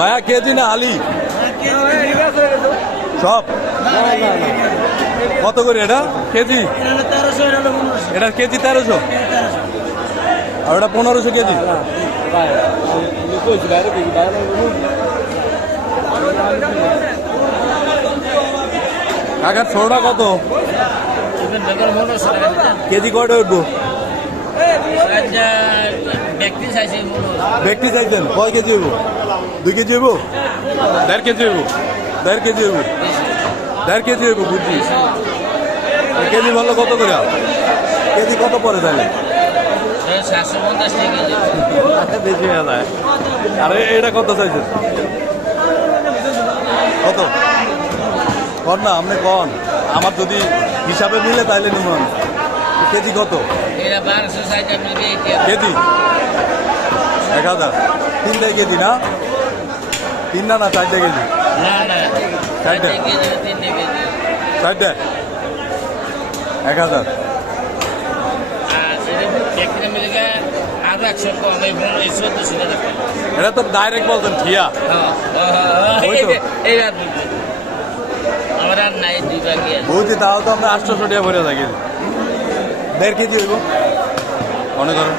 ভাইয়া কেজি না আলি সব কত করে এটা কেজি? এটা কেজি 1300 আর ওটা 1500 কেজি। কাকার ছোড়া কত কেজি? কয়টা উঠবো? ব্যক্তি চাইছেন কয় কেজি হইব? 2 কেজি হইব? 1.5 কেজি হইব? 1.5 কেজি হইব? 1.5 কেজি হইব বুঝছি। কেজি ভালো কত করে? কেজি কত পরে তাহলে? 750 বেশি হয়ে যায়। আরে এটা কত চাইছেন? কত কর না আপনি কন, আমার যদি হিসাবে মিলে তাইলে নিমন। কেজি কত কেজি? 1000। 3টাই কেজি না? 3 না 4টা কেজি? 4টা 1000। এটা তো ডাইরেক্ট বলছেন ঠিয়া। বুঝছি, তাও তো আমরা 800 টাকা ভরে থাকি। 1.5 কেজি হইব মনে করেন।